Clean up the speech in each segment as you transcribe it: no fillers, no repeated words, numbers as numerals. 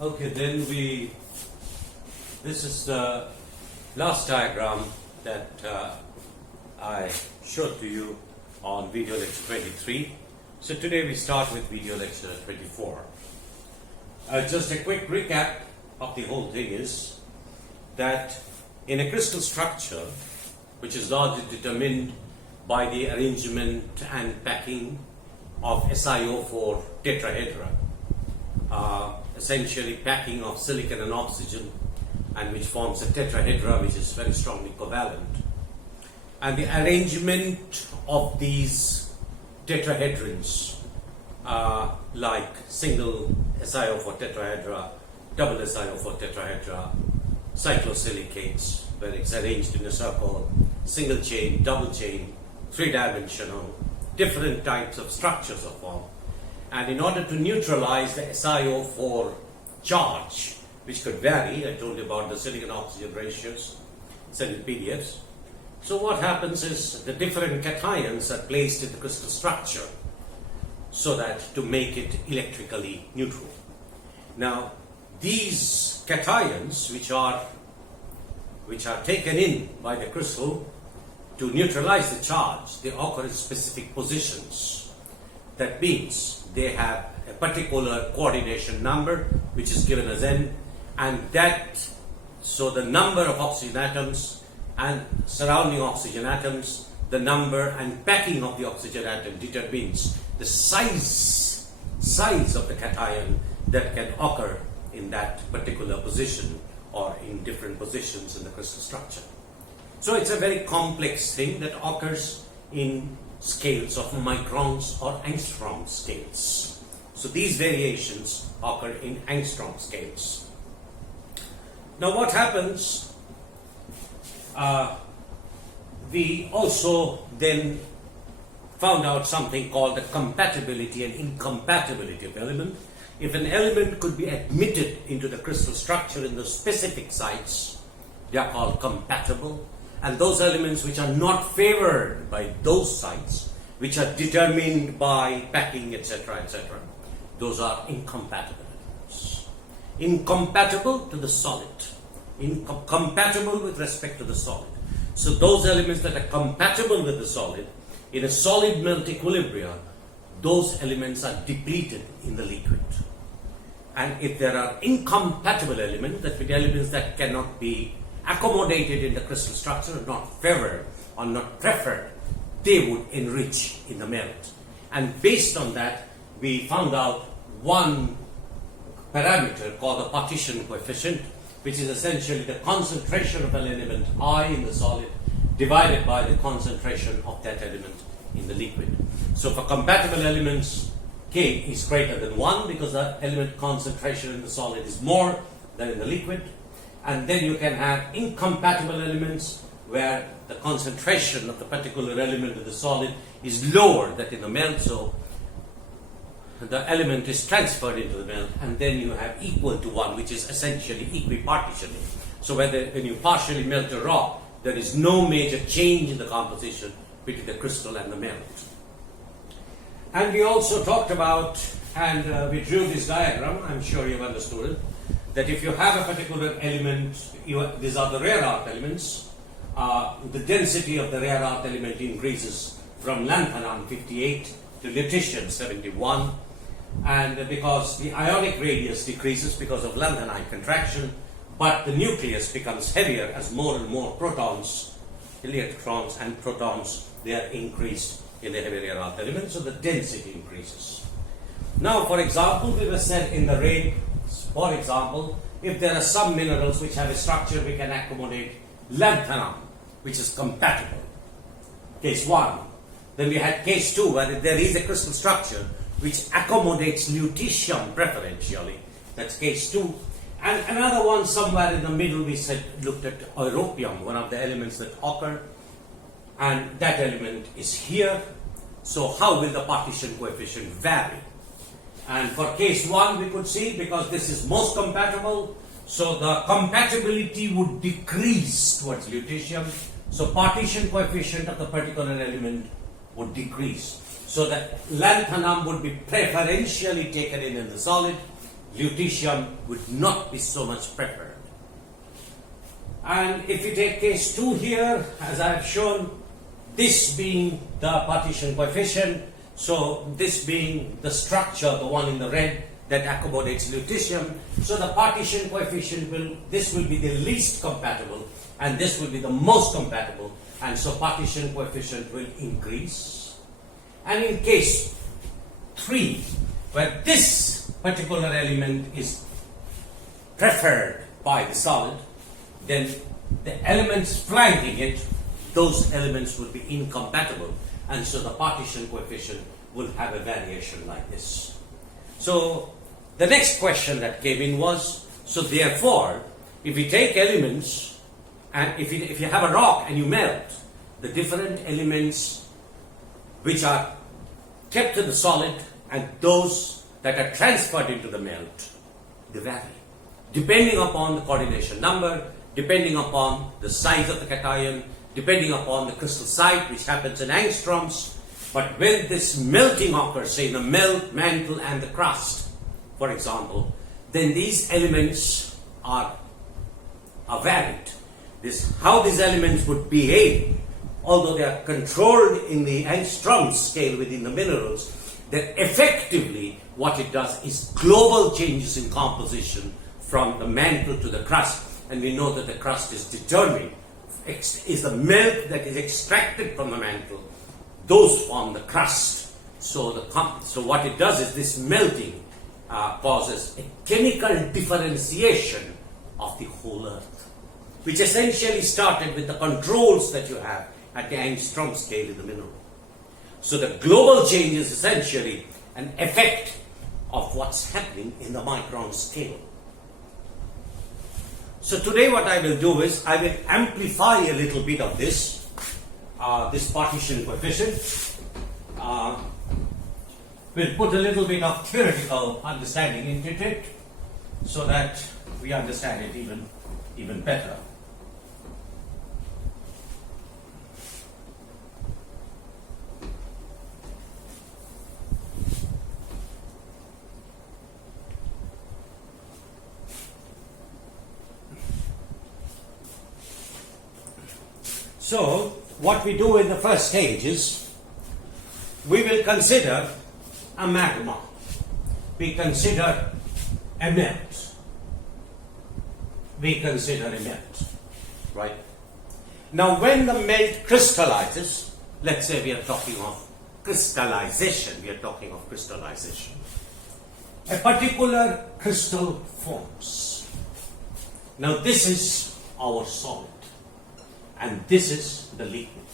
Okay, then this is the last diagram that I showed to you on video lecture 23. So today we start with video lecture 24. Just a quick recap of the whole thing is that in a crystal structure, which is largely determined by the arrangement and packing of SiO4 tetrahedra, essentially packing of silicon and oxygen, and which forms a tetrahedra which is very strongly covalent. And the arrangement of these tetrahedrons, like single SiO4 tetrahedra, double SiO4 tetrahedra, cyclosilicates, where it's arranged in a circle, single chain, double chain, three-dimensional, different types of structures are formed. And in order to neutralize the SiO4 charge, which could vary, I told you about the silicon-oxygen ratios, send in PDFs. So what happens is the different cations are placed in the crystal structure so that to make it electrically neutral. Now, these cations, which are taken in by the crystal to neutralize the charge, they occur in specific positions. That means they have a particular coordination number, which is given as n, and so the number of oxygen atoms and surrounding oxygen atoms, the number and packing of the oxygen atom determines the size of the cation that can occur in that particular position or in different positions in the crystal structure. So it's a very complex thing that occurs in scales of microns or angstrom scales. So these variations occur in angstrom scales. Now what happens, we also then found out something called the compatibility and incompatibility of element. If an element could be admitted into the crystal structure in the specific sites, they are called compatible. And those elements which are not favored by those sites, which are determined by packing, etc., those are incompatible elements. Incompatible to the solid. Incompatible with respect to the solid. So those elements that are compatible with the solid, in a solid melt equilibrium, those elements are depleted in the liquid. And if there are incompatible elements, that means elements that cannot be accommodated in the crystal structure, not favored or not preferred, they would enrich in the melt. And based on that, we found out one parameter called the partition coefficient, which is essentially the concentration of an element I in the solid divided by the concentration of that element in the liquid. So for compatible elements, K is greater than 1 because the element concentration in the solid is more than in the liquid. And then you can have incompatible elements where the concentration of the particular element of the solid is lower than in the melt, so the element is transferred into the melt, and then you have equal to 1, which is essentially equipartitioning. So when you partially melt a rock, there is no major change in the composition between the crystal and the melt. And we also talked about, and we drew this diagram, I'm sure you've understood it, that if you have a particular element, these are the rare earth elements, the density of the rare earth element increases from lanthanum 58 to lutetium 71, and because the ionic radius decreases because of lanthanide contraction, but the nucleus becomes heavier as more and more protons, electrons and protons, they are increased in the heavy rare earth element, so the density increases. Now, for example, we were said in the rate, for example, if there are some minerals which have a structure we can accommodate lanthanum, which is compatible, case 1. Then we had case 2, where there is a crystal structure which accommodates lutetium preferentially, that's case 2. And another one somewhere in the middle, we looked at europium, one of the elements that occur, and that element is here. So how will the partition coefficient vary? And for case 1, we could see, because this is most compatible, so the compatibility would decrease towards lutetium. So partition coefficient of the particular element would decrease. So that lanthanum would be preferentially taken in the solid, lutetium would not be so much preferred. And if you take case 2 here, as I have shown, this being the partition coefficient, so this being the structure, the one in the red that accommodates lutetium, so the partition coefficient this will be the least compatible and this will be the most compatible, and so partition coefficient will increase. And in case 3, where this particular element is preferred by the solid, then the elements flanking it, those elements would be incompatible, and so the partition coefficient will have a variation like this. So the next question that came in was, so therefore, if we take elements, and if you have a rock and you melt, the different elements which are kept in the solid and those that are transferred into the melt, they vary, depending upon the coordination number, depending upon the size of the cation, depending upon the crystal site, which happens in angstroms. But when this melting occurs, say in the mantle and the crust, for example, then these elements are varied. How these elements would behave, although they are controlled in the angstrom scale within the minerals, then effectively what it does is global changes in composition from the mantle to the crust. And we know that the crust is determined, is the melt that is extracted from the mantle, those form the crust. So what it does is this melting causes a chemical differentiation of the whole earth, which essentially started with the controls that you have at the angstrom scale in the mineral. So the global change is essentially an effect of what's happening in the micron scale. So today what I will do is I will amplify a little bit of this partition coefficient. We'll put a little bit of theoretical understanding into it so that we understand it even better. So, what we do in the first stage is, we will consider a magma. We consider a melt. We consider a melt. Right? Now, when the melt crystallizes, let's say we are talking of crystallization, a particular crystal forms. Now, this is our solid. And this is the liquid.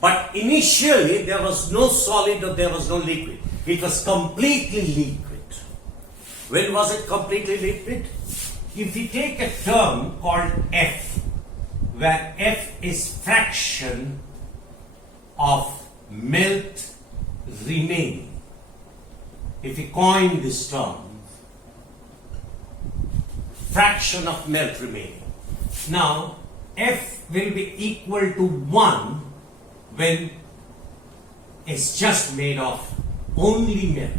But initially there was no solid or there was no liquid. It was completely liquid. When was it completely liquid? If we take a term called F, where F is fraction of melt remaining. If we coin this term, fraction of melt remaining. Now, F will be equal to 1 when it's just made of only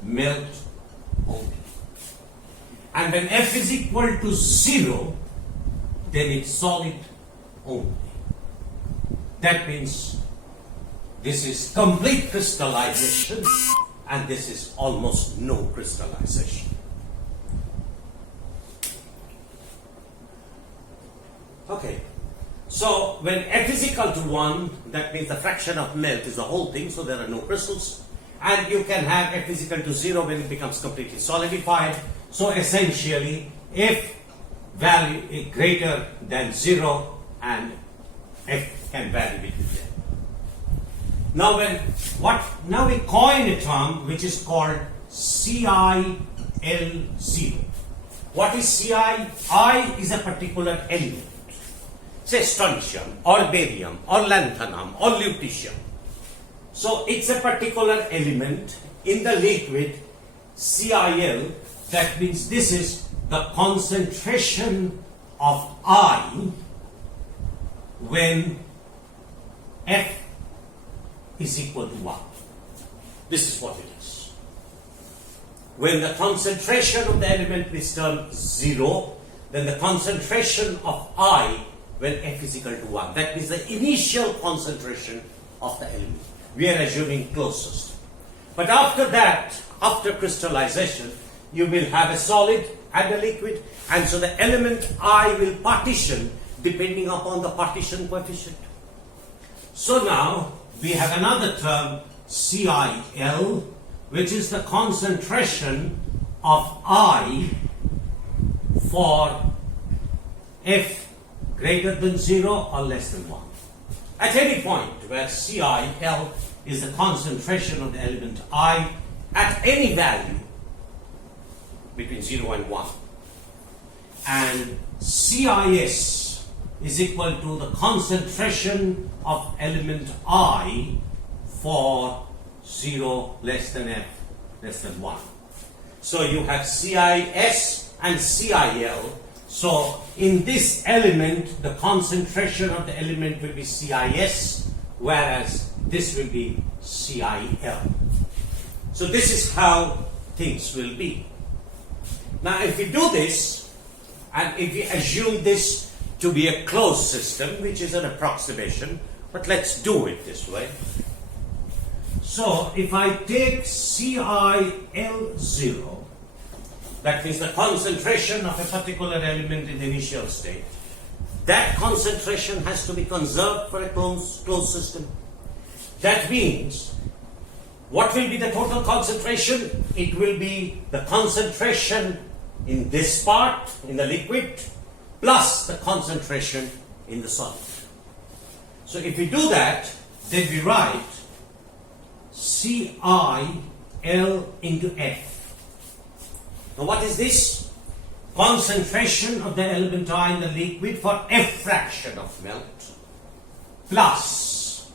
melt only. And when F is equal to 0, then it's solid only. That means this is complete crystallization and this is almost no crystallization. Okay, so when F is equal to 1, that means the fraction of melt is the whole thing, so there are no crystals. And you can have F is equal to 0 when it becomes completely solidified. So essentially, if value is greater than 0 and F can vary between them. Now we coin a term which is called CiL0. What is Ci? I is a particular element. Say strontium or barium or lanthanum or lutetium. So it's a particular element in the liquid CiL. That means this is the concentration of I when F is equal to 1. This is what it is. When the concentration of the element is turned 0, then the concentration of I when F is equal to 1. That means the initial concentration of the element. We are assuming closed system. But after that, after crystallization, you will have a solid and a liquid, and so the element I will partition depending upon the partition coefficient. So now we have another term, CIL, which is the concentration of I for F greater than 0 or less than 1. At any point where CIL is the concentration of the element I at any value between 0 and 1. And CIS is equal to the concentration of element I for 0 less than F less than 1. So you have CIS and CIL. So in this element, the concentration of the element will be CIS, whereas this will be CIL. So this is how things will be. Now if we do this, and if we assume this to be a closed system, which is an approximation, but let's do it this way. So if I take CIL0, that means the concentration of a particular element in the initial state, that concentration has to be conserved for a closed system. That means, what will be the total concentration? It will be the concentration in this part, in the liquid, plus the concentration in the solid. So if we do that, then we write CIL into F. Now what is this? Concentration of the element I in the liquid for F fraction of melt, plus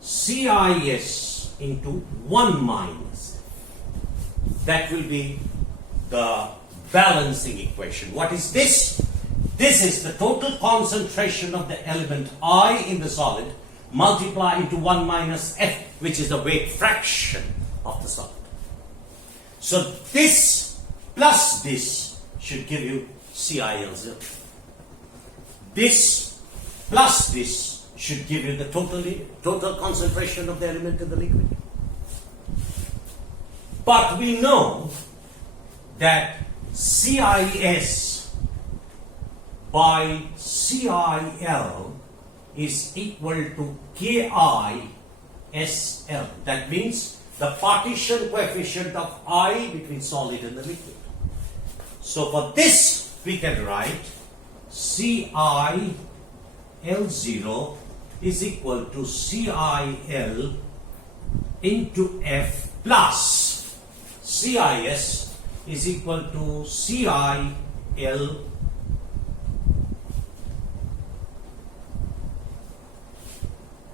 CIS into 1 minus F. That will be the balancing equation. What is this? This is the total concentration of the element I in the solid multiplied into 1 minus F, which is the weight fraction of the solid. So this plus this should give you CIL0. This plus this should give you the total concentration of the element in the liquid. But we know that CIS by CIL is equal to KISL. That means the partition coefficient of I between solid and the liquid. So for this we can write CIL0 is equal to CIL into F plus CIS is equal to CIL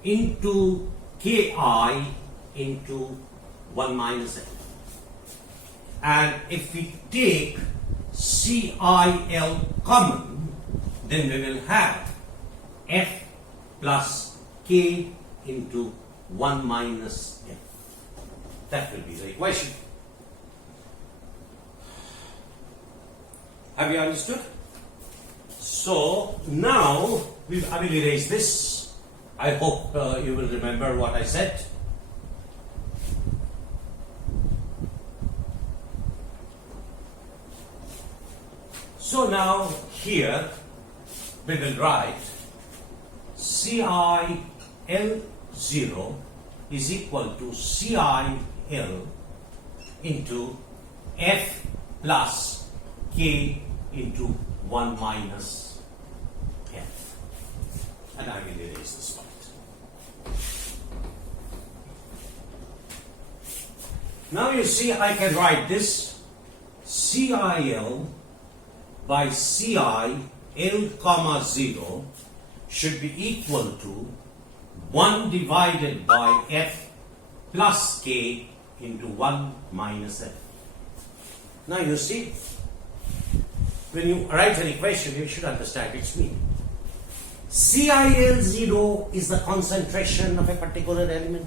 into KI into 1 minus F. And if we take CIL common, then we will have F plus K into 1 minus F. That will be the equation. Have you understood? So now I will erase this. I hope you will remember what I said. So now here we will write CIL0 is equal to CIL into F plus K into 1 minus F. And I will erase this part. Now you see I can write this CIL by CIL comma 0 should be equal to 1 divided by F plus K into 1 minus F. Now you see, when you write an equation, you should understand its meaning. CIL0 is the concentration of a particular element.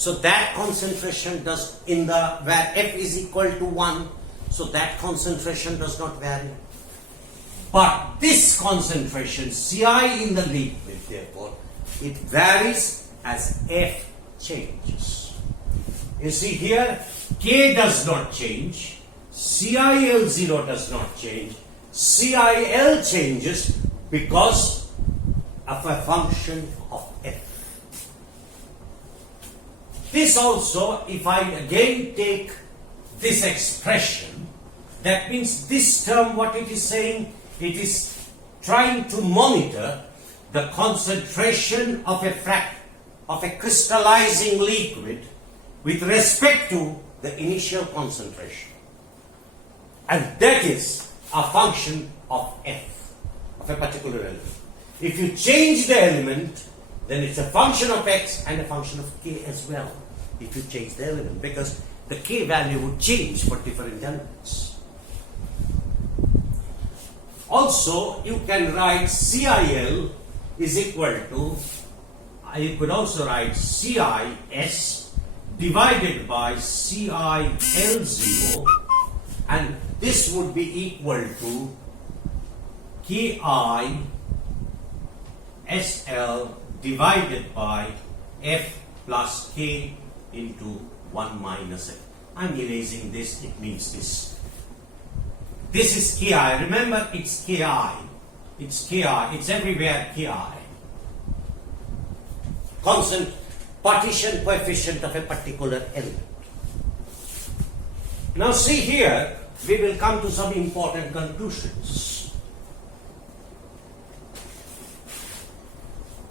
So that concentration does where F is equal to 1, so that concentration does not vary. But this concentration, Ci in the liquid, therefore, it varies as F changes. You see here, K does not change, CIL0 does not change, CIL changes because of a function of F. This also, if I again take this expression, that means this term, what it is saying, it is trying to monitor the concentration of a crystallizing liquid with respect to the initial concentration. And that is a function of F, of a particular element. If you change the element, then it's a function of X and a function of K as well, if you change the element, because the K value would change for different elements. Also, you can write CIL is equal to, you could also write CIS divided by CIL0, and this would be equal to KISL divided by F plus K into 1 minus F. I'm erasing this, it means this. This is Ki. Remember, it's Ki. It's Ki. It's everywhere Ki. Constant partition coefficient of a particular element. Now see here, we will come to some important conclusions.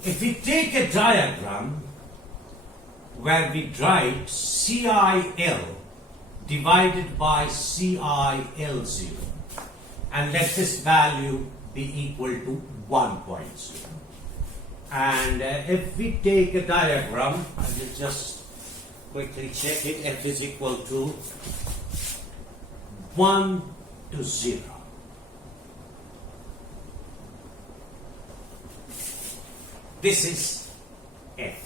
If we take a diagram where we write CIL divided by CIL0, and let this value be equal to 1.0. And if we take a diagram, I will just quickly check it, F is equal to 1 to 0. This is F.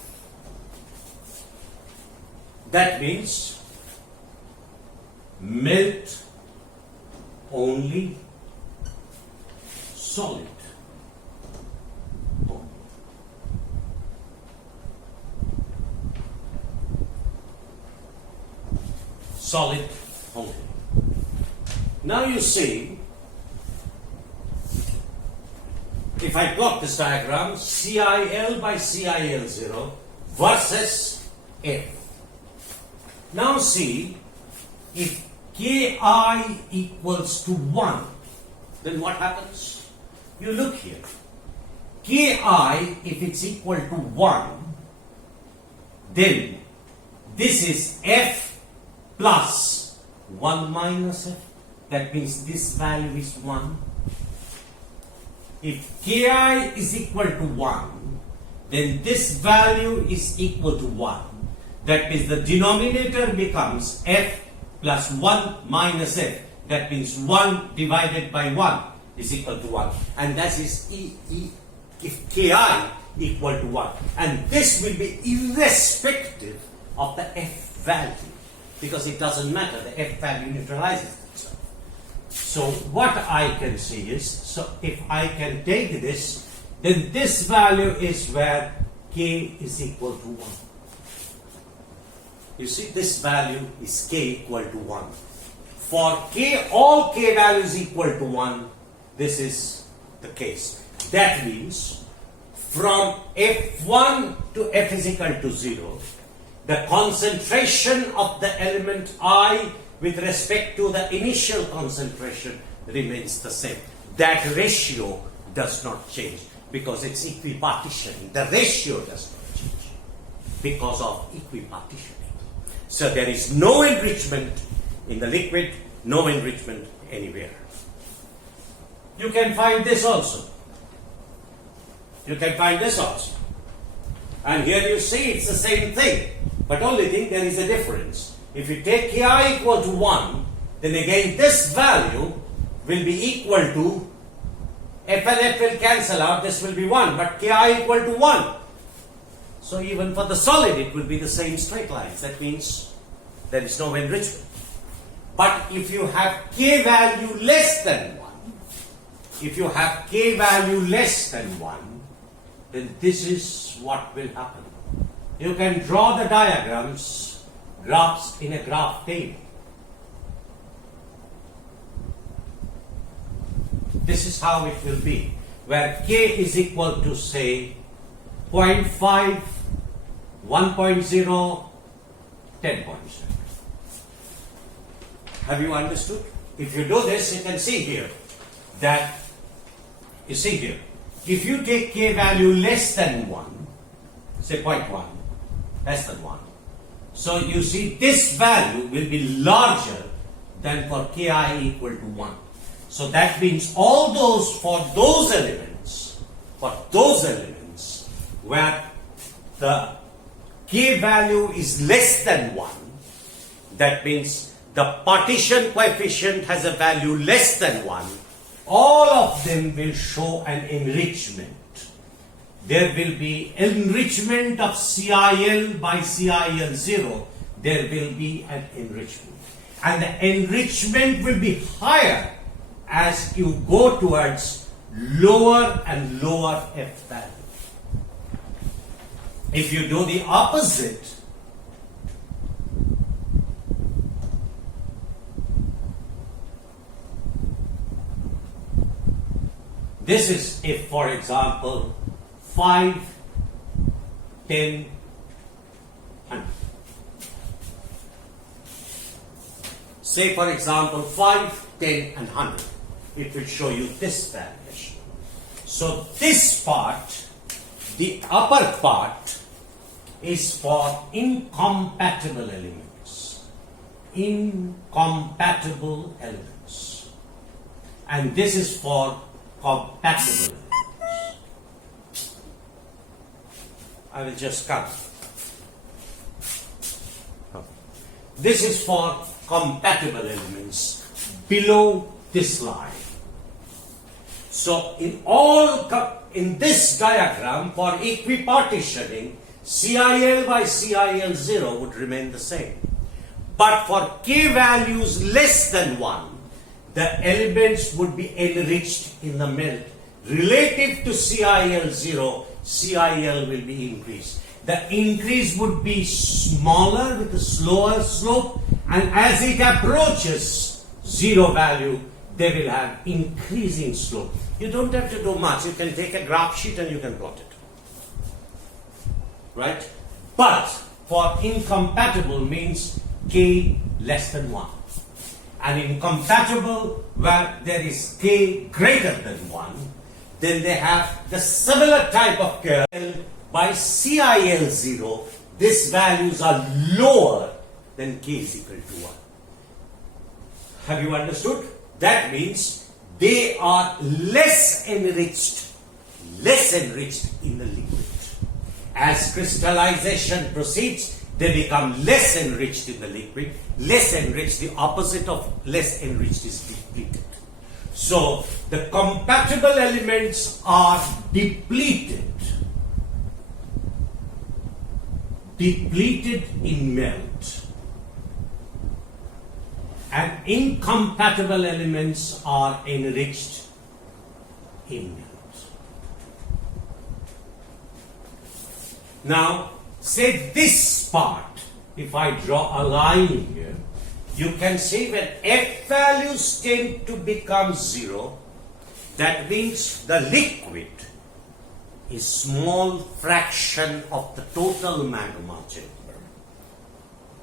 That means melt only, solid only. Solid only. Now you see, if I plot this diagram, CIL by CIL0 versus F. Now see, if Ki equals to 1, then what happens? You look here. Ki, if it's equal to 1, then this is F plus 1 minus F. That means this value is 1. If Ki is equal to 1, then this value is equal to 1. That means the denominator becomes F plus 1 minus F. That means 1 divided by 1 is equal to 1. And that is if Ki equal to 1. And this will be irrespective of the F value, because it doesn't matter, the F value neutralizes itself. So what I can see is, so if I can take this, then this value is where K is equal to 1. You see, this value is K equal to 1. For K, all K values equal to 1, this is the case. That means from F1 to F is equal to 0, the concentration of the element I with respect to the initial concentration remains the same. That ratio does not change because it's equipartitioning. The ratio does not change because of equipartitioning. So there is no enrichment in the liquid, no enrichment anywhere. You can find this also. You can find this also. And here you see it's the same thing. But only thing, there is a difference. If you take Ki equal to 1, then again this value will be equal to, F and F will cancel out, this will be 1, but Ki equal to 1. So even for the solid, it will be the same straight lines. That means there is no enrichment. But if you have K value less than 1, if you have K value less than 1, then this is what will happen. You can draw the diagrams, graphs in a graph table. This is how it will be, where K is equal to, say, 0.5, 1.0, 10.0. Have you understood? If you do this, you can see here that, you see here, if you take K value less than 1, say 0.1, less than 1, so you see this value will be larger than for Ki equal to 1. So that means all those, for those elements where the K value is less than 1, that means the partition coefficient has a value less than 1, all of them will show an enrichment. There will be enrichment of CIL by CIL0. There will be an enrichment. And the enrichment will be higher as you go towards lower and lower F value. If you do the opposite, this is if, for example, 5, 10, 100. Say, for example, 5, 10, and 100. It will show you this variation. So this part, the upper part, is for incompatible elements. Incompatible elements. And this is for compatible elements. I will just cut. This is for compatible elements below this line. So in this diagram, for equipartitioning, CIL by CIL0 would remain the same. But for K values less than 1, the elements would be enriched in the melt. Relative to CIL0, CIL will be increased. The increase would be smaller with a slower slope, and as it approaches 0 value, they will have increasing slope. You don't have to do much. You can take a graph sheet and you can plot it. Right? But for incompatible means K less than 1. And incompatible where there is K greater than 1, then they have the similar type of curve by CIL0. These values are lower than K is equal to 1. Have you understood? That means they are less enriched in the liquid. As crystallization proceeds, they become less enriched in the liquid. Less enriched, the opposite of less enriched is depleted. So the compatible elements are depleted in melt. And incompatible elements are enriched in melt. Now, say this part, if I draw a line here, you can see when F values tend to become 0, that means the liquid is small fraction of the total magma chamber.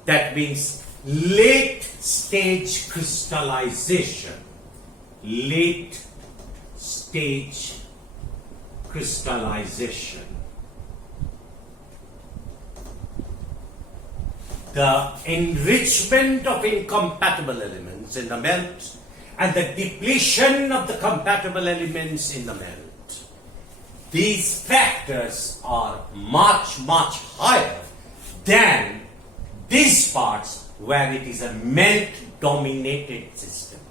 That means late stage crystallization. Late stage crystallization. The enrichment of incompatible elements in the melt and the depletion of the compatible elements in the melt. These factors are much, much higher than these parts where it is a melt-dominated system.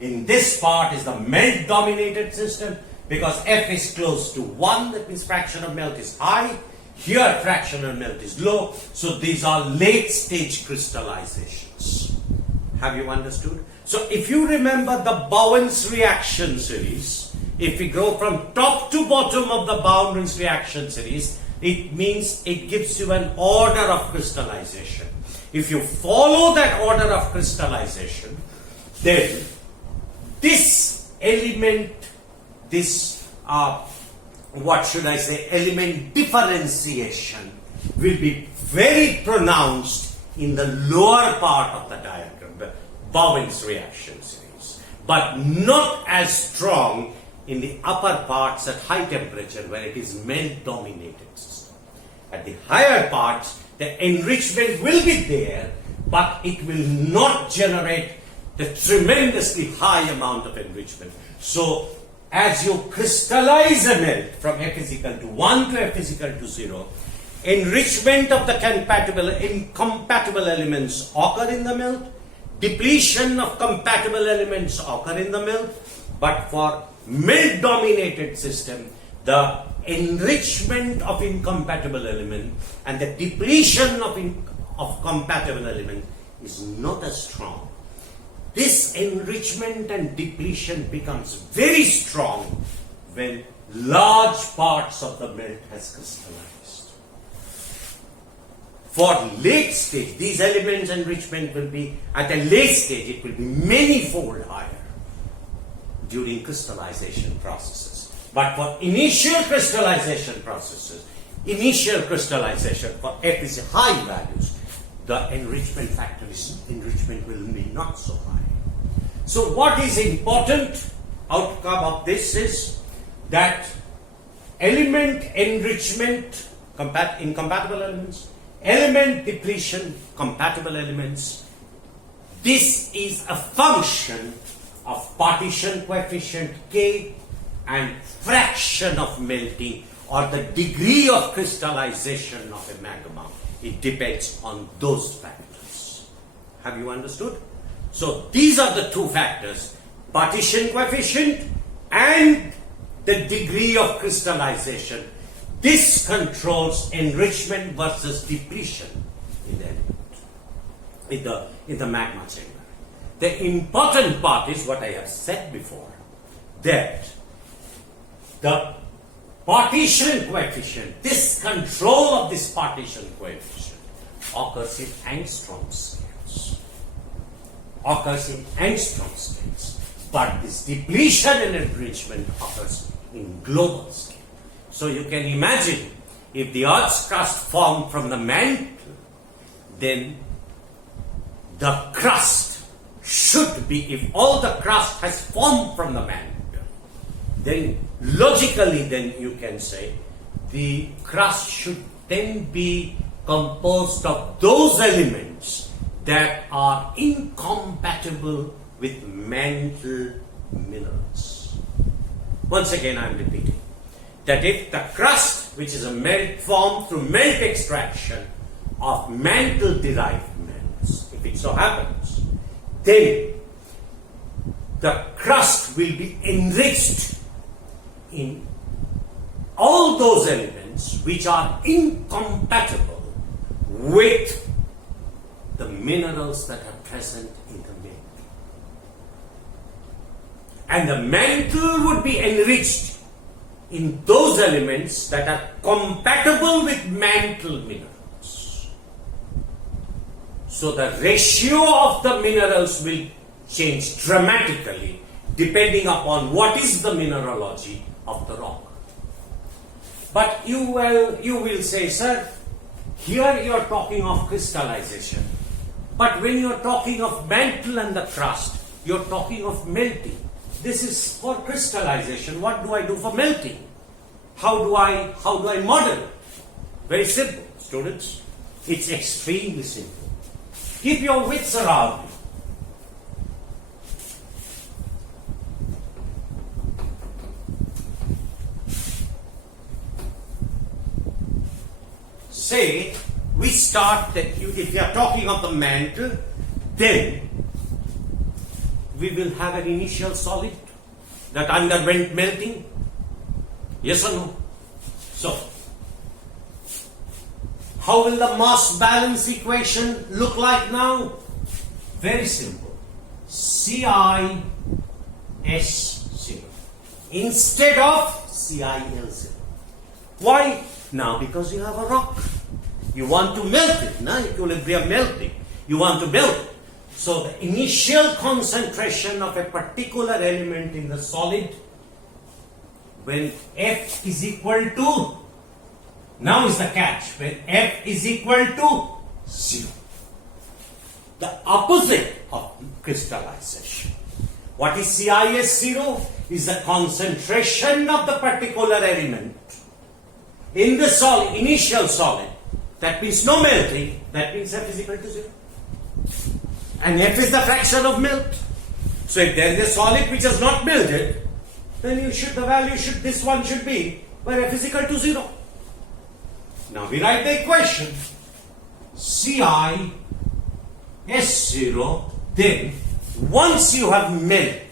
In this part is the melt-dominated system because F is close to 1, that means fraction of melt is high, Here fractional melt is low, so these are late stage crystallizations. Have you understood? So if you remember the Bowen's reaction series, if we go from top to bottom of the Bowen's reaction series, it means it gives you an order of crystallization. If you follow that order of crystallization, then this element, this element differentiation will be very pronounced in the lower part of the diagram, the Bowen's reaction series, but not as strong in the upper parts at high temperature where it is melt-dominated system. At the higher parts, the enrichment will be there, but it will not generate the tremendously high amount of enrichment. So, as you crystallize a melt from F is equal to 1 to F is equal to 0, enrichment of the incompatible elements occur in the melt, depletion of compatible elements occur in the melt, but for melt-dominated system, the enrichment of incompatible element and the depletion of compatible element is not as strong. This enrichment and depletion becomes very strong when large parts of the melt has crystallized. For late stage, these elements enrichment will be at a late stage, it will be many-fold higher during crystallization processes. But for initial crystallization processes, initial crystallization for F is high values, the enrichment will be not so high. So what is important outcome of this is that element enrichment, incompatible elements, element depletion, compatible elements, this is a function of partition coefficient K and fraction of melting or the degree of crystallization of a magma. It depends on those factors. Have you understood? So these are the two factors, partition coefficient and the degree of crystallization. This controls enrichment versus depletion in the element, in the magma chamber. The important part is what I have said before, that the partition coefficient, this control of this partition coefficient occurs in angstrom scales. But this depletion and enrichment occurs in global scale. So you can imagine if the Earth's crust formed from the mantle, then the crust should be, if all the crust has formed from the mantle, then logically then you can say the crust should then be composed of those elements that are incompatible with mantle minerals. Once again I am repeating that if the crust, which is a melt formed through melt extraction of mantle derived metals, if it so happens, then the crust will be enriched in all those elements which are incompatible with the minerals that are present in the mantle. And the mantle would be enriched in those elements that are compatible with mantle minerals. So the ratio of the minerals will change dramatically depending upon what is the mineralogy of the rock. But you will say, sir, here you are talking of crystallization. But when you are talking of mantle and the crust, you are talking of melting. This is for crystallization. What do I do for melting? How do I model it? Very simple, students. It's extremely simple. Keep your wits around you. Say we start that if you are talking of the mantle, then we will have an initial solid that underwent melting. Yes or no? So How will the mass balance equation look like now? Very simple. CIS0 instead of CIL0. Why? Now because you have a rock. You want to melt it. Now equilibrium melting. You want to melt it. So the initial concentration of a particular element in the solid, when F is equal to, now is the catch, when F is equal to 0. The opposite of crystallization. What is CIS0? Is the concentration of the particular element in the solid, initial solid. That means no melting. That means F is equal to 0. And F is the fraction of melt. So if there is a solid which has not melted, then this one should be where F is equal to 0. Now we write the equation CIS0. Then once you have melted,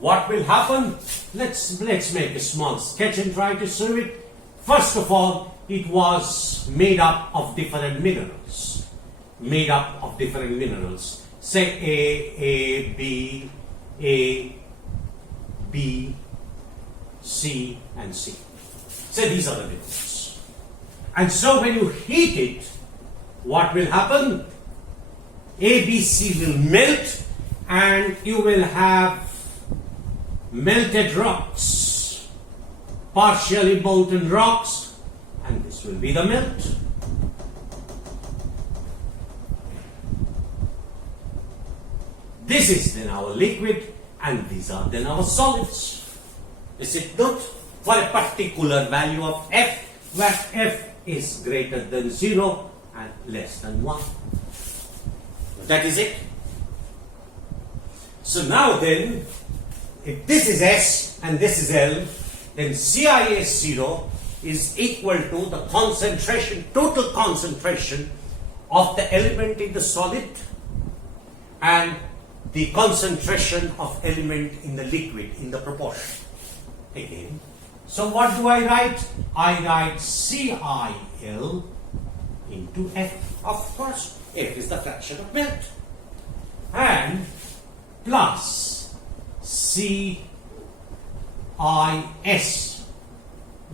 what will happen? Let's make a small sketch and try to solve it. First of all, it was made up of different minerals. Say A, B, C, and C. Say these are the minerals. And so when you heat it, what will happen? A, B, C will melt, and you will have melted rocks, partially molten rocks, and this will be the melt. This is then our liquid, and these are then our solids. Is it not? For a particular value of F, where F is greater than 0 and less than 1. That is it. So now then, if this is S and this is L, then CIS0 is equal to the concentration, total concentration of the element in the solid and the concentration of element in the liquid in the proportion. Again, so what do I write? I write CIL into F. Of course, F is the fraction of melt. And plus CIS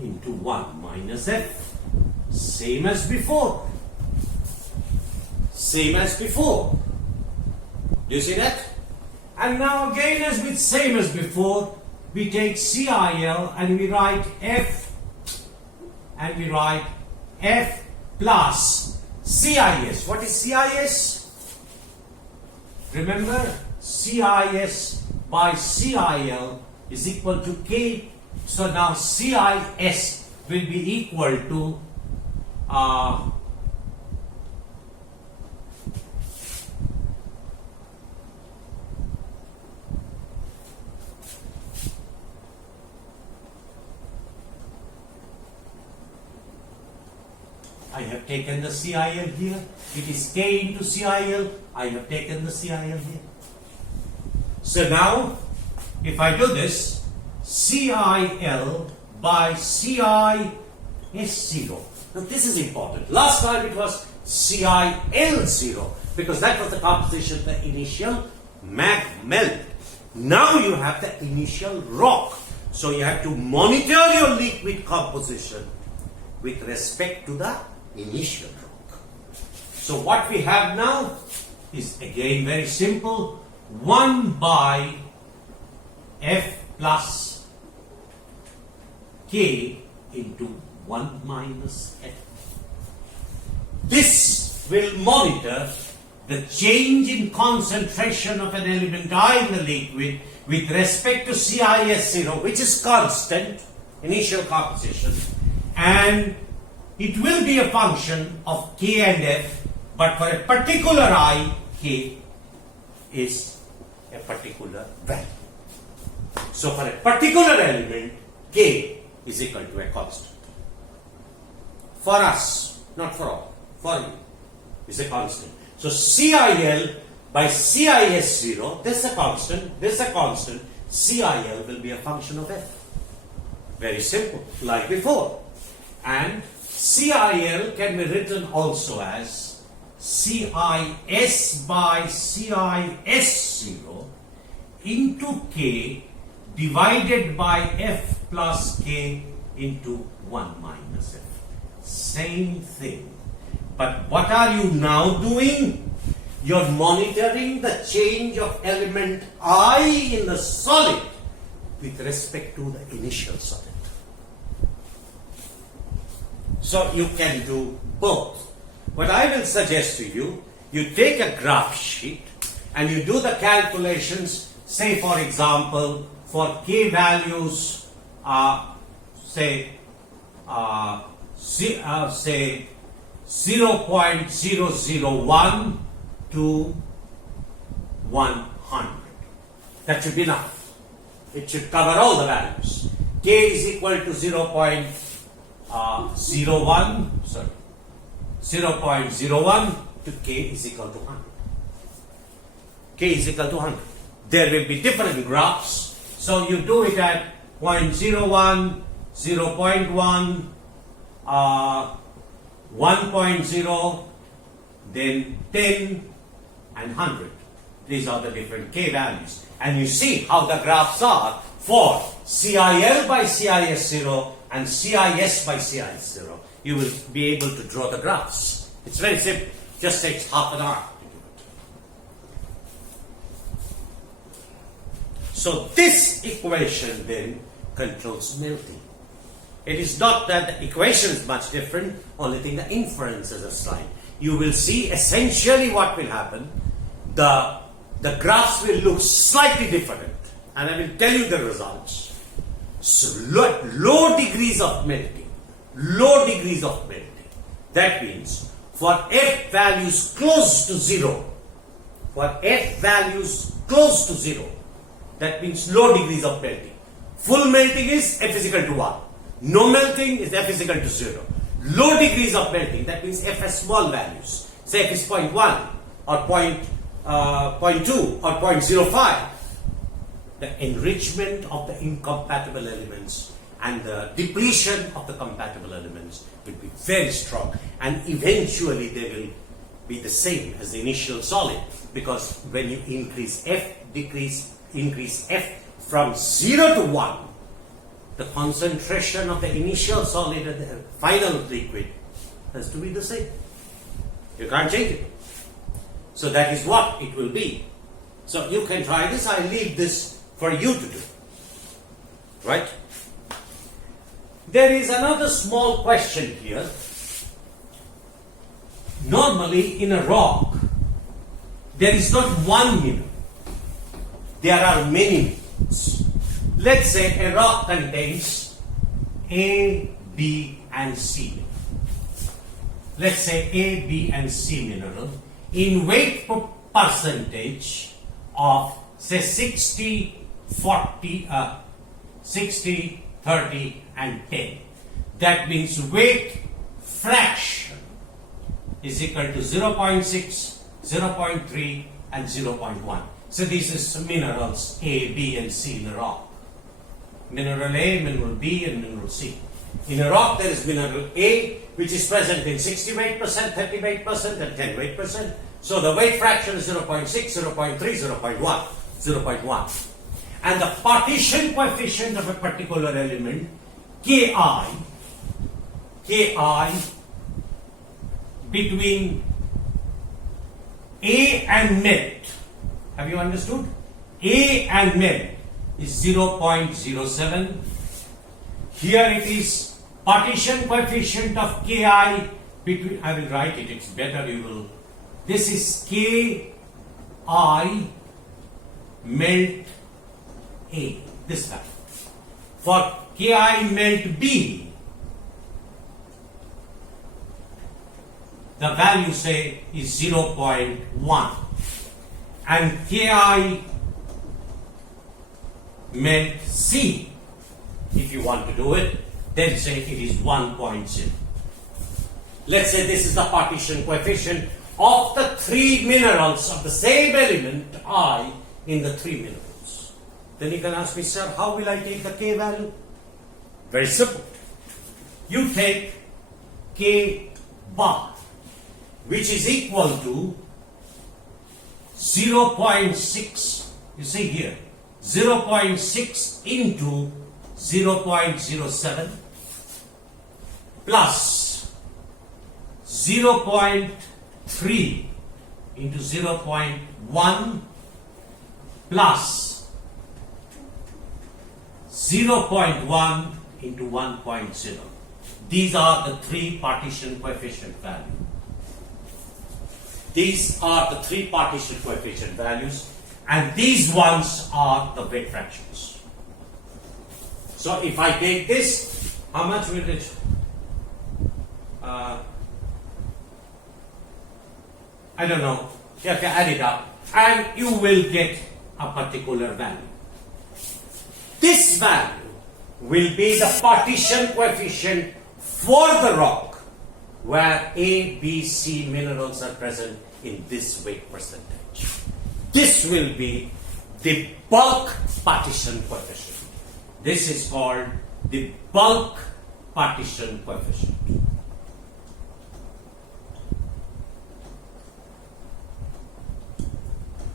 into 1 minus F. Same as before. Same as before. Do you see that? And now again, as with same as before, we take CIL and we write F, and we write F plus CIS. What is CIS? Remember, CIS by CIL is equal to K. So now CIS will be equal to I have taken the CIL here. It is K into CIL. I have taken the CIL here. So now, if I do this, CIL by CIS0. Now this is important. Last time it was CIL0 because that was the composition of the initial melt. Now you have the initial rock. So you have to monitor your liquid composition with respect to the initial rock. So what we have now is again very simple. 1 by F plus K into 1 minus F. This will monitor the change in concentration of an element I in the liquid with respect to CIS0, which is constant, initial composition, and it will be a function of K and F, but for a particular I, K is a particular value. So for a particular element, K is equal to a constant. For us, not for all, for you, is a constant. So CIL by CIS0, this is a constant, CIL will be a function of F. Very simple, like before. And CIL can be written also as CIS by CIS0 into K divided by F plus K into 1 minus F. Same thing. But what are you now doing? You're monitoring the change of element I in the solid with respect to the initial solid. So you can do both. What I will suggest to you, you take a graph sheet and you do the calculations, say for example, for K values, say 0.001 to 100. That should be enough. It should cover all the values. K is equal to 0.01 to K is equal to 100. K is equal to 100. There will be different graphs. So you do it at 0.01, 0.1, 1.0, then 10 and 100. These are the different K values. And you see how the graphs are for CIL by CIS0 and CIS by CIS0. You will be able to draw the graphs. It's very simple. Just takes half an hour to do it. So this equation then controls melting. It is not that the equation is much different, only thing the inferences are slight. You will see essentially what will happen. The graphs will look slightly different, and I will tell you the results. So low degrees of melting. Low degrees of melting. That means for F values close to 0, that means low degrees of melting. Full melting is F is equal to 1. No melting is F is equal to 0. Low degrees of melting, that means F has small values. Say F is 0.1 or 0.2 or 0.05. The enrichment of the incompatible elements and the depletion of the compatible elements will be very strong, and eventually they will be the same as the initial solid, because when you increase F from 0 to 1, the concentration of the initial solid and the final liquid has to be the same. You can't change it. So that is what it will be. So you can try this. I leave this for you to do. Right? There is another small question here. Normally in a rock, there is not one mineral. There are many minerals. Let's say a rock contains A, B and C. Let's say A, B and C mineral in weight percentage of say 60, 40, 60, 30 and 10. That means weight fraction is equal to 0.6, 0.3 and 0.1. So these are minerals A, B and C in a rock. Mineral A, mineral B and mineral C. In a rock there is mineral A which is present in 60 weight percent, 30 weight percent and 10 weight percent. So the weight fraction is 0.6, 0.3, 0.1, 0.1. And the partition coefficient of a particular element, Ki between A and melt. Have you understood? A and melt is 0.07. Here it is partition coefficient of Ki between, I will write it, it's better you will. This is Ki melt A, this value. For Ki melt B, the value say is 0.1. And Ki melt C, if you want to do it, then say it is 1.0. Let's say this is the partition coefficient of the three minerals of the same element I in the three minerals. Then you can ask me, sir, how will I take the K value? Very simple. You take K K bar, which is equal to 0.6, you see here, 0.6 into 0.07 plus 0.3 into 0.1 plus 0.1 into 1.0. These are the three partition coefficient values. These are the three partition coefficient values, and these ones are the weight fractions. So if I take this, how much will it? I don't know. You have to add it up, and you will get a particular value. This value will be the partition coefficient for the rock where A, B, C minerals are present in this weight percentage. This will be the bulk partition coefficient. This is called the bulk partition coefficient.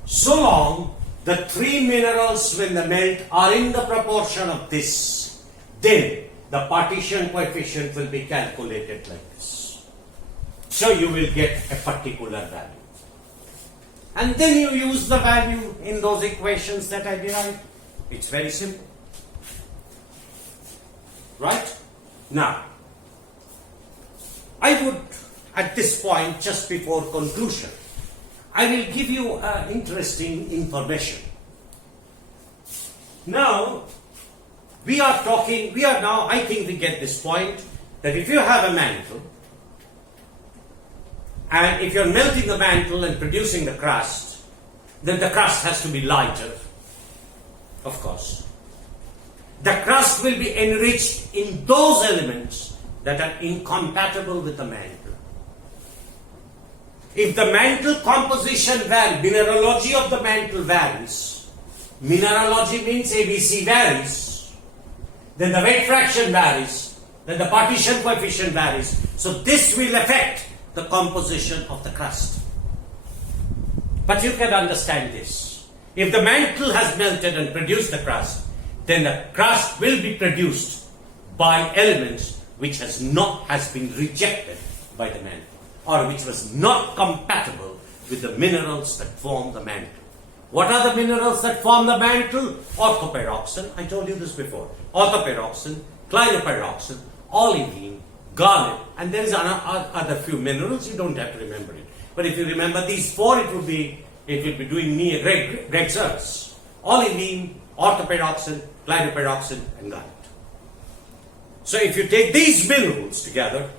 So long the three minerals when they melt are in the proportion of this, then the partition coefficient will be calculated like this. So you will get a particular value. And then you use the value in those equations that I derived. It's very simple. Right? Now, I would, at this point, just before conclusion, I will give you interesting information. Now, I think we get this point, that if you have a mantle, and if you're melting the mantle and producing the crust, then the crust has to be lighter, of course. The crust will be enriched in those elements that are incompatible with the mantle. If the mantle composition varies, mineralogy of the mantle varies, mineralogy means ABC varies, then the weight fraction varies, then the partition coefficient varies. So this will affect the composition of the crust. But you can understand this. If the mantle has melted and produced the crust, then the crust will be produced by elements which has been rejected by the mantle, or which was not compatible with the minerals that form the mantle. What are the minerals that form the mantle? Orthopyroxene, I told you this before. Orthopyroxene, clinopyroxene, olivine, garnet, and there is other few minerals. You don't have to remember it. But if you remember these four, it will be doing me a great service. Olivine, orthopyroxene, clinopyroxene, and garnet. So if you take these minerals together,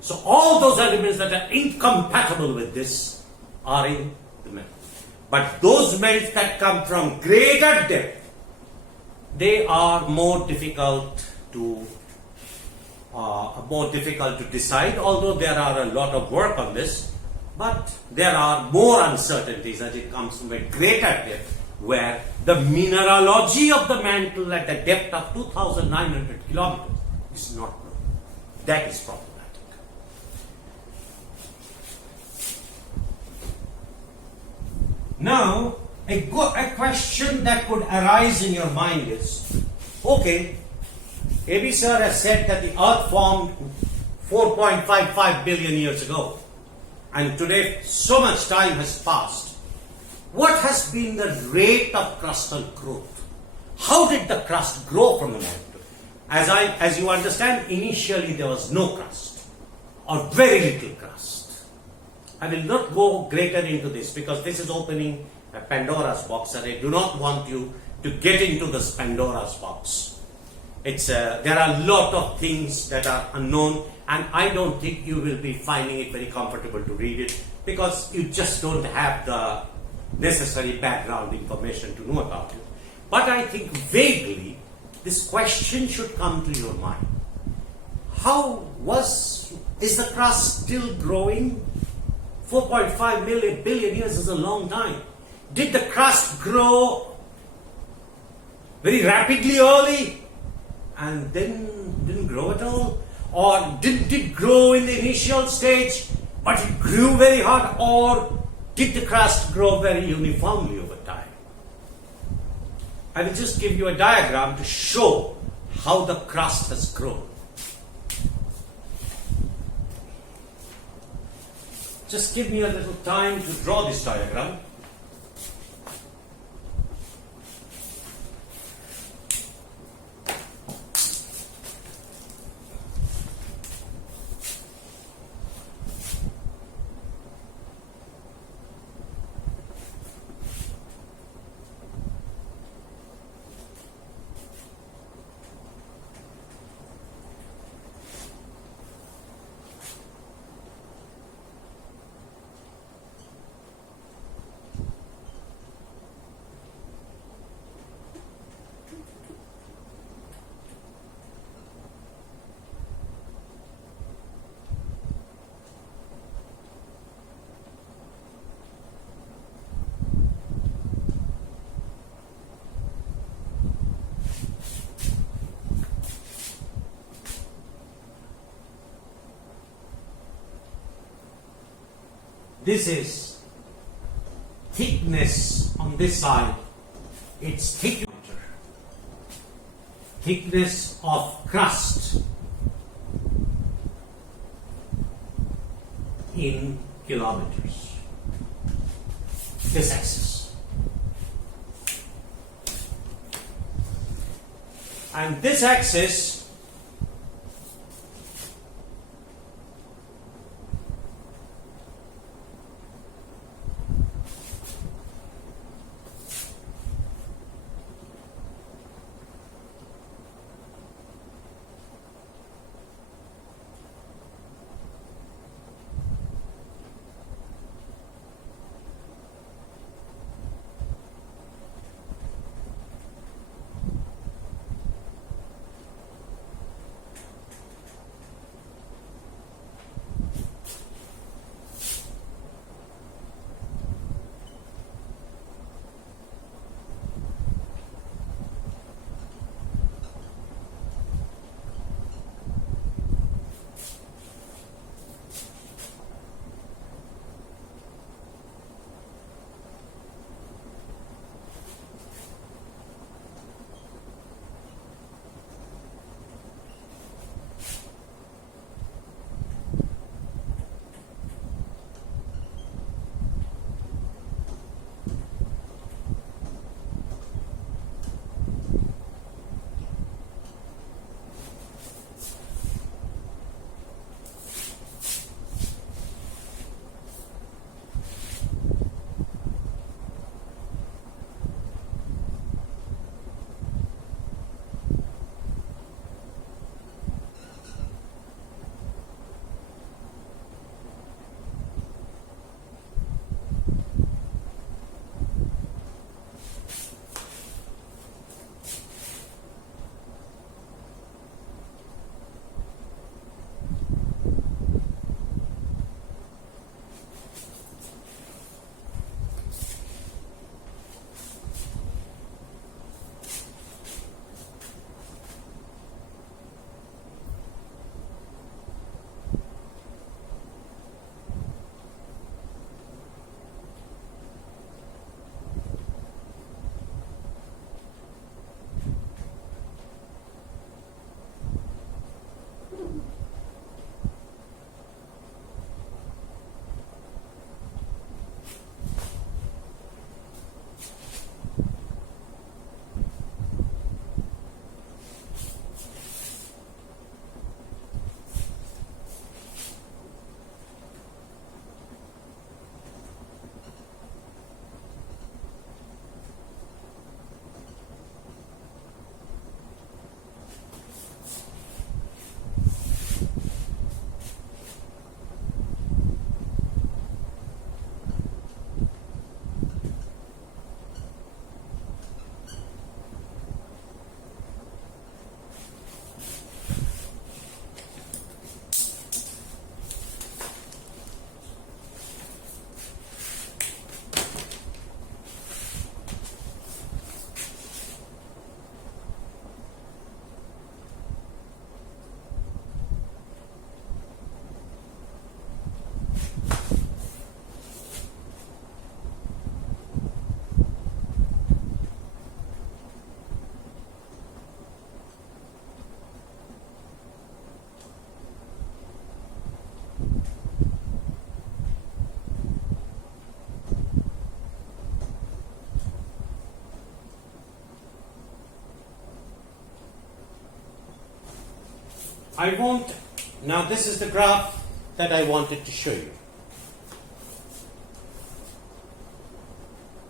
so all those elements that are incompatible with this are in the metal. But those melts that come from greater depth, they are more difficult to decide, although there are a lot of work on this, but there are more uncertainties as it comes from a greater depth, where the mineralogy of the mantle at a depth of 2,900 kilometers is not known. That is problematic. Now, a question that could arise in your mind is, okay, AB sir has said that the earth formed 4.55 billion years ago, and today so much time has passed. What has been the rate of crustal growth? How did the crust grow from the mantle? As you understand, initially there was no crust, or very little crust. I will not go greater into this because this is opening a Pandora's box, and I do not want you to get into this Pandora's box. There are a lot of things that are unknown, and I don't think you will be finding it very comfortable to read it because you just don't have the necessary background information to know about it. But I think vaguely this question should come to your mind. Is the crust still growing? 4.5 billion years is a long time. Did the crust grow very rapidly early and then didn't grow at all? or did it grow in the initial stage, but it grew very hot, or did the crust grow very uniformly over time? I will just give you a diagram to show how the crust has grown. Just give me a little time to draw this diagram. This is thickness on this side. It's thickness of crust in kilometers. This axis. And this axis Now this is the graph that I wanted to show you.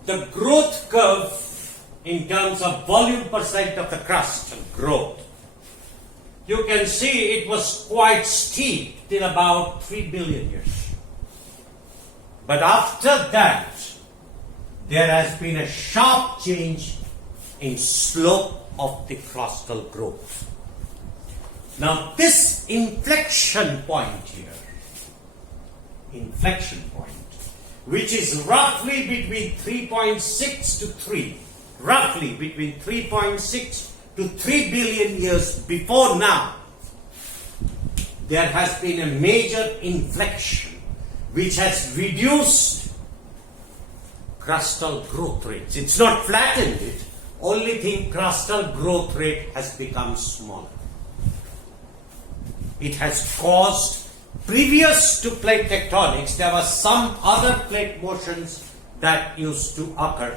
The growth curve in terms of volume percent of the crust growth. You can see it was quite steep till about 3 billion years. But after that, there has been a sharp change in slope of the crustal growth. Now this inflection point here, which is roughly between 3.6 to 3, roughly between 3.6 to 3 billion years before now, there has been a major inflection which has reduced crustal growth rates. It's not flattened it, only thing crustal growth rate has become smaller. It has caused, previous to plate tectonics, there were some other plate motions that used to occur.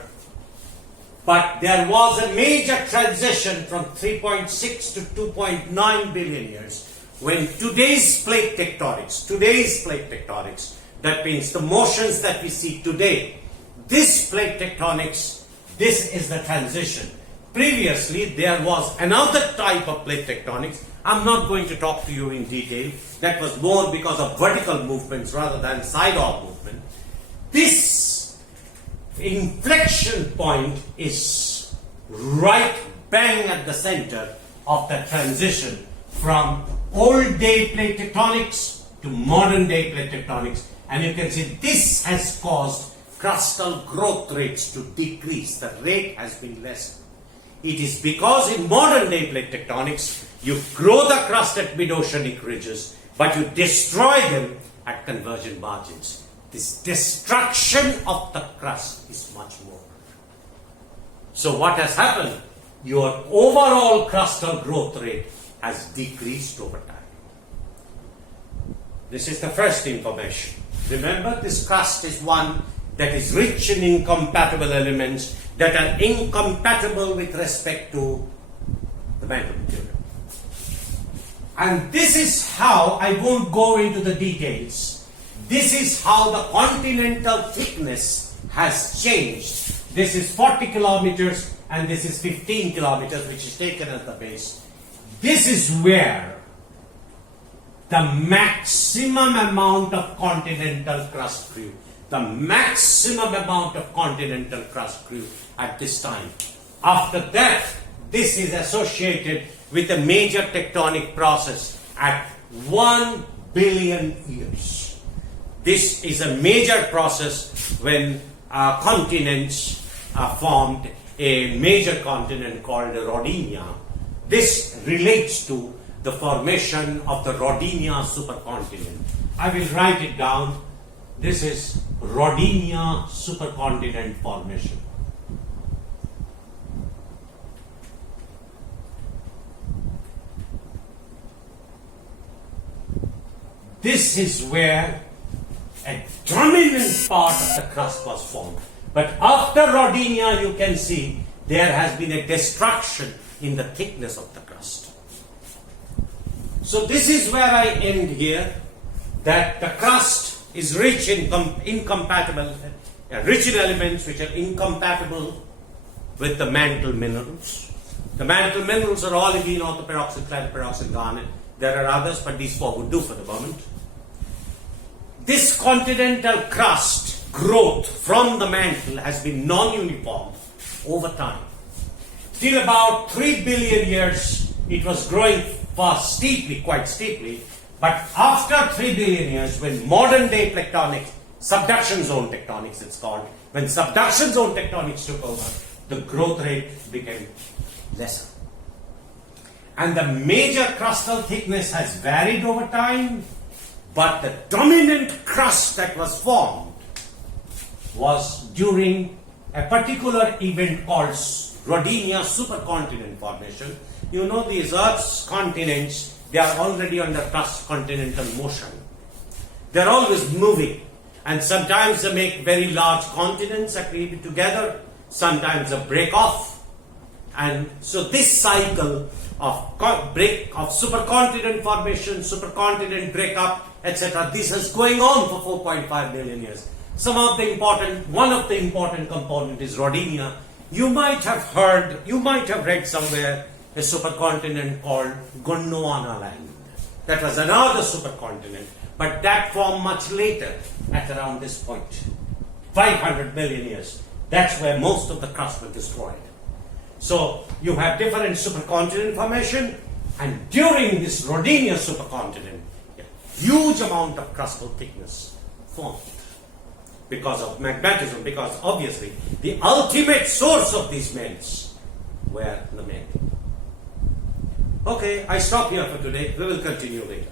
But there was a major transition from 3.6 to 2.9 billion years when today's plate tectonics, that means the motions that we see today, this plate tectonics, this is the transition. Previously, there was another type of plate tectonics. I'm not going to talk to you in detail. That was more because of vertical movements rather than side-off movement. This inflection point is right bang at the center of the transition from old day plate tectonics to modern day plate tectonics. And you can see this has caused crustal growth rates to decrease. The rate has been less. It is because in modern day plate tectonics, you grow the crust at mid-oceanic ridges, but you destroy them at convergent margins. This destruction of the crust is much more. So what has happened? Your overall crustal growth rate has decreased over time. This is the first information. Remember, this crust is one that is rich in incompatible elements that are incompatible with respect to the mantle material. And this is how, I won't go into the details, this is how the continental thickness has changed. This is 40 kilometers and this is 15 kilometers, which is taken as the base. This is where the maximum amount of continental crust grew. The maximum amount of continental crust grew at this time. After that, this is associated with a major tectonic process at 1 billion years. This is a major process when continents formed a major continent called Rodinia. This relates to the formation of the Rodinia supercontinent. I will write it down. This is Rodinia supercontinent formation. This is where a dominant part of the crust was formed. But after Rodinia, you can see there has been a destruction in the thickness of the crust. So this is where I end here, that the crust is rich in rich in elements which are incompatible with the mantle minerals. The mantle minerals are olivine, orthoperoxide, cladoperoxide, garnet. There are others, but these four would do for the moment. This continental crust growth from the mantle has been non-uniform over time. Till about 3 billion years, it was growing fast, steeply, quite steeply. But after 3 billion years, when modern day tectonics, subduction zone tectonics it's called, when subduction zone tectonics took over, the growth rate became lesser. And the major crustal thickness has varied over time, but the dominant crust that was formed was during a particular event called Rodinia supercontinent formation. You know, these Earth's continents, they are already under continental motion. They are always moving, and sometimes they make very large continents are created together, sometimes they break off. And so this cycle of supercontinent formation, supercontinent breakup, etc. This is going on for 4.5 million years. One of the important component is Rodinia. You might have read somewhere a supercontinent called Gondwana land. That was another supercontinent, but that formed much later, at around this point. 500 million years. That's where most of the crust was destroyed. So you have different supercontinent formation, and during this Rodinia supercontinent, a huge amount of crustal thickness formed because of magmatism, because obviously the ultimate source of these vents were the men. Okay, I stop here for today. We will continue later.